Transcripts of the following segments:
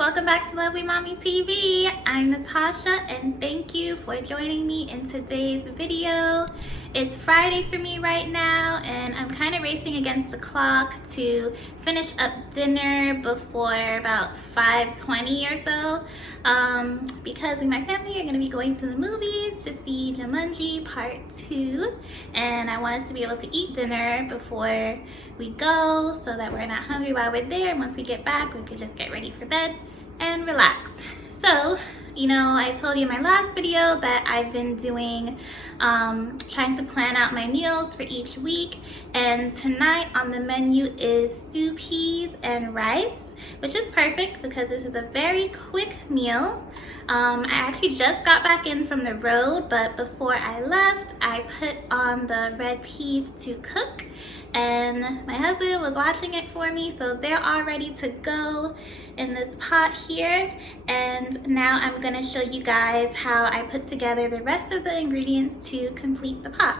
welcome back to Lovely Mommy TV. I'm Natasha and thank you for joining me in today's video. It's Friday for me right now and I'm kind of racing against the clock to finish up dinner before about 5:20 or so because me and my family are going to be going to the movies to see Jumanji Part 2, and I want us to be able to eat dinner before we go so that we're not hungry while we're there, and once we get back we could just get ready for bed and relax. So, you know, I told you in my last video that I've been doing, trying to plan out my meals for each week, and tonight on the menu is stew peas and rice, which is perfect because this is a very quick meal. I actually just got back in from the road, but before I left, I put on the red peas to cook, and my husband was watching it for me, so they're all ready to go in this pot here. And now I'm gonna show you guys how I put together the rest of the ingredients to complete the pot.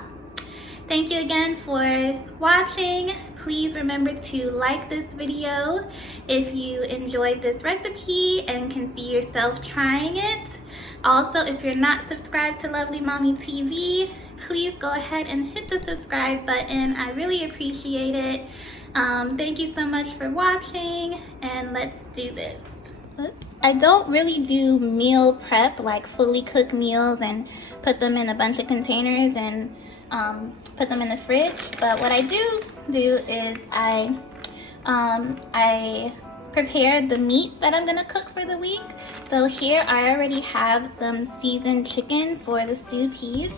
Thank you again for watching. Please remember to like this video if you enjoyed this recipe and can see yourself trying it. Also, if you're not subscribed to Lovely Mommy TV, please go ahead and hit the subscribe button. I really appreciate it. Thank you so much for watching, and let's do this. Oops. I don't really do meal prep, like fully cook meals and put them in a bunch of containers and put them in the fridge, but what I do is I prepare the meats that I'm gonna cook for the week. So here I already have some seasoned chicken for the stew peas,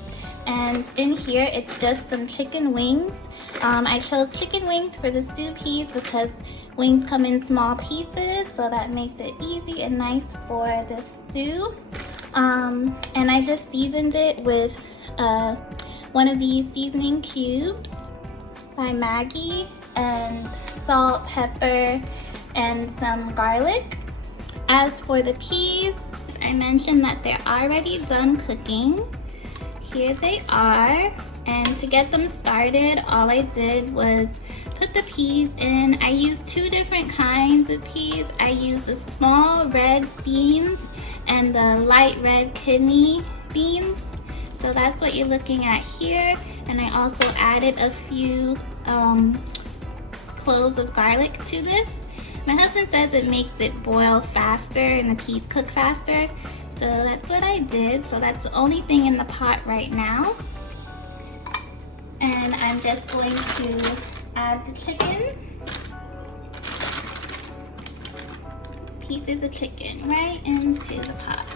and in here it's just some chicken wings. I chose chicken wings for the stew peas because wings come in small pieces, so that makes it easy and nice for the stew. And I just seasoned it with one of these seasoning cubes by Maggie, and salt, pepper, and some garlic. As for the peas, I mentioned that they're already done cooking. Here they are, and to get them started, all I did was put the peas in. I used two different kinds of peas. I used the small red beans and the light red kidney beans. So that's what you're looking at here. And I also added a few cloves of garlic to this. My husband says it makes it boil faster and the peas cook faster. So that's what I did. So that's the only thing in the pot right now. And I'm just going to add the chicken. Pieces of chicken right into the pot.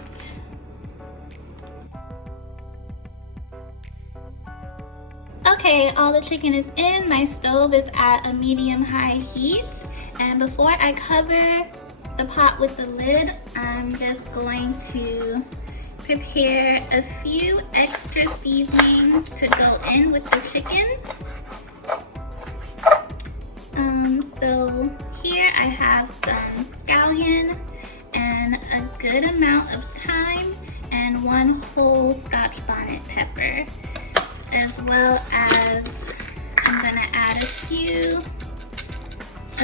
Okay, all the chicken is in. My stove is at a medium-high heat. And before I cover the pot with the lid, I'm just going to prepare a few extra seasonings to go in with the chicken. So here I have some scallion and a good amount of thyme and one whole scotch bonnet pepper, as well as I'm gonna add a few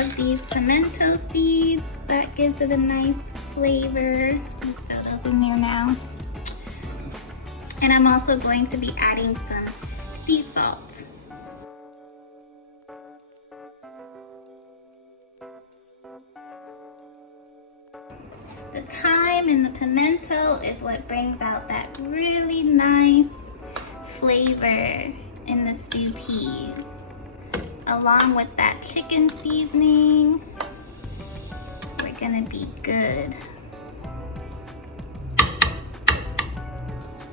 of these pimento seeds. That gives it a nice flavor. Let's throw those in there now. And I'm also going to be adding some sea salt. The thyme and the pimento is what brings out that really nice flavor in the stew peas. Along with that chicken seasoning, we're gonna be good.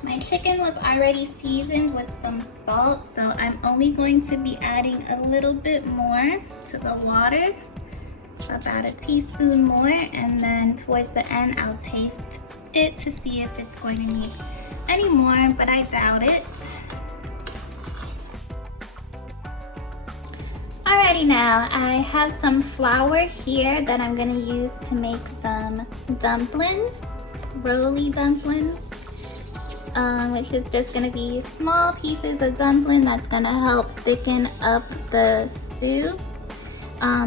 My chicken was already seasoned with some salt, so I'm only going to be adding a little bit more to the water, about a teaspoon more, and then towards the end I'll taste it to see if it's going to need any more, but I doubt it. Alrighty, now I have some flour here that I'm gonna use to make some dumpling, roly dumpling, which is just gonna be small pieces of dumpling that's gonna help thicken up the stew.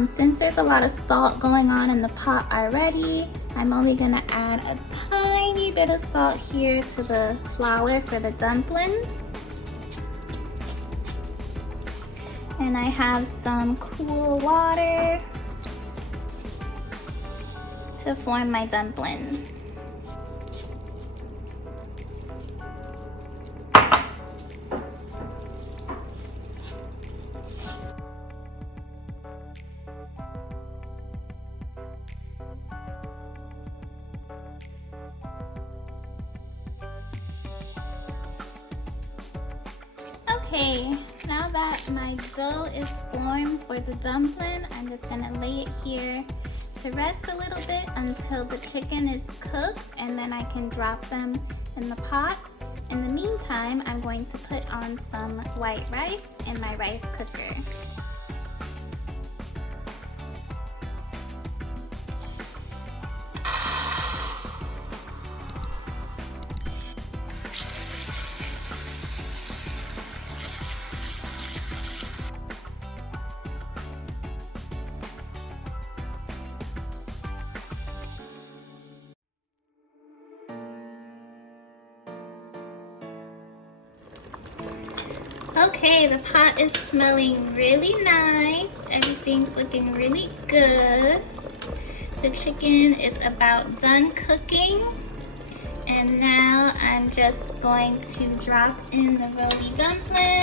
Since there's a lot of salt going on in the pot already, I'm only gonna add a tiny bit of salt here to the flour for the dumpling. And I have some cool water to form my dumpling. Okay, now that my dough is formed for the dumpling, I'm just gonna lay it here to rest a little bit until the chicken is cooked, and then I can drop them in the pot. In the meantime, I'm going to put on some white rice in my rice cooker. Okay, the pot is smelling really nice. Everything's looking really good. The chicken is about done cooking. And now I'm just going to drop in the roly dumpling.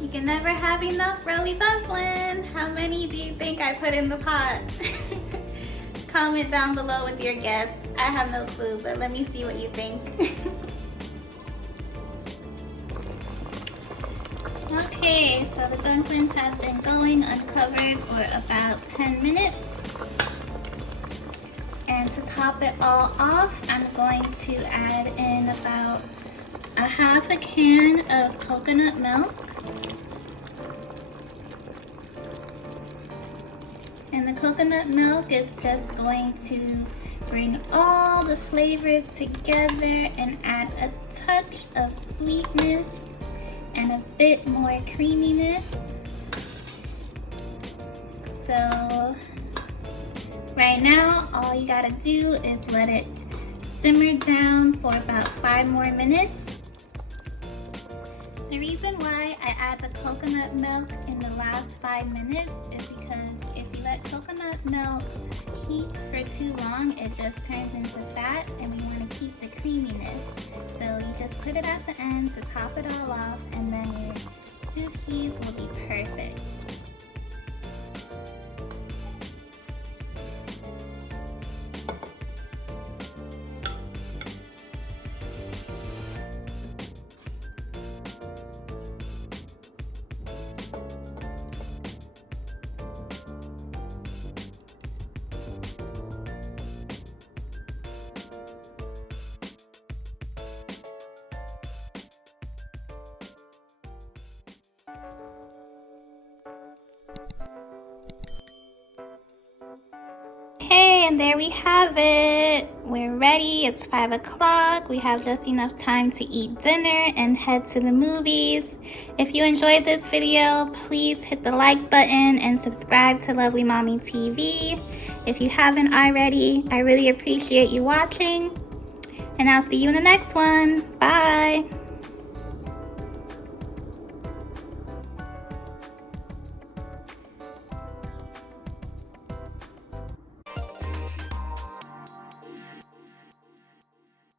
You can never have enough roly dumpling. How many do you think I put in the pot? Comment down below with your guess. I have no clue, but let me see what you think. Okay, so the dumplings have been going uncovered for about 10 minutes. And to top it all off, I'm going to add in about a half a can of coconut milk. And the coconut milk is just going to bring all the flavors together and add a touch of sweetness and a bit more creaminess. So right now, all you gotta do is let it simmer down for about 5 more minutes. The reason why I add the coconut milk in the last 5 minutes is because if you let coconut milk heat for too long, it just turns into fat, and we want to keep the creaminess. So you just put it at the end to top it all off, and then your stew peas will be perfect. Okay, and there we have it. We're ready. It's 5 o'clock. We have just enough time to eat dinner and head to the movies. If you enjoyed this video, please hit the like button and subscribe to Lovely Mommy TV. If you haven't already, I really appreciate you watching. And I'll see you in the next one. Bye.